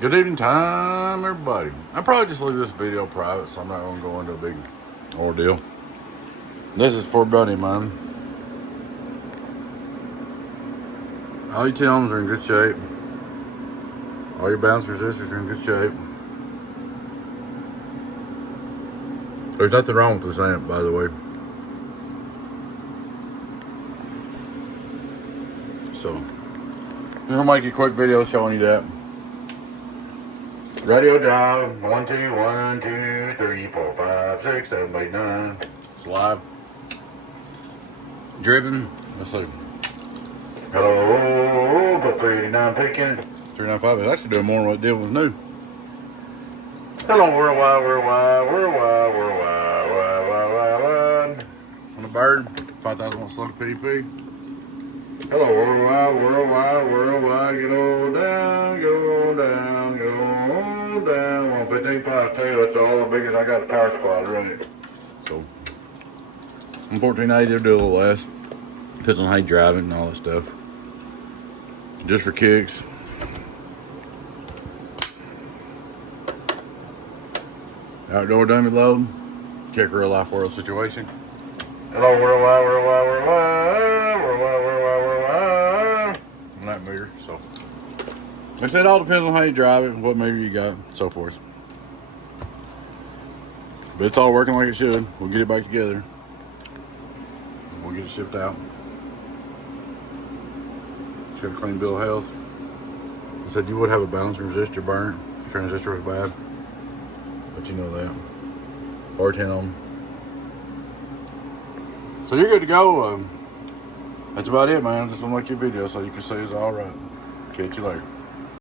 Good evening time, everybody. I'll probably just leave this video private, so I'm not going to go into a big ordeal. This is for a buddy of mine. All your Tims are in good shape. All your bounce resistors are in good shape. There's nothing wrong with this amp, by the way. So, I'm going to make a quick video showing you that. Radio drive, 1, 2, 1, 2, 3, 4, 5, 6, 7, 8, 9. It's live. Driven, let's see. Hello, put 389 pick in it. 395, it's actually doing more than what it did was new. Hello, worldwide, worldwide, worldwide, worldwide, worldwide, worldwide. On the bird, 5,000 watt slug PDP. Hello, worldwide, worldwide, worldwide. Get on down, get on down, get on down. On 15.5 tail, that's all the biggest I got a power supply running. So, on 1480, they'll do a little less. Depends on how you drive it and all that stuff. Just for kicks. Outdoor dummy load. Check real life world situation. Hello, worldwide, worldwide, worldwide, worldwide, worldwide, worldwide. On that meter, so. Like I said, it all depends on how you drive it, what meter you got, so forth. But it's all working like it should. We'll get it back together. We'll get it shipped out. It's got a clean bill of health. I said you would have a balance resistor burnt if the transistor was bad. But you know that. Or 10 ohm. So you're good to go. That's about it, man. Just want to make your video so you can say it's all right. Catch you later.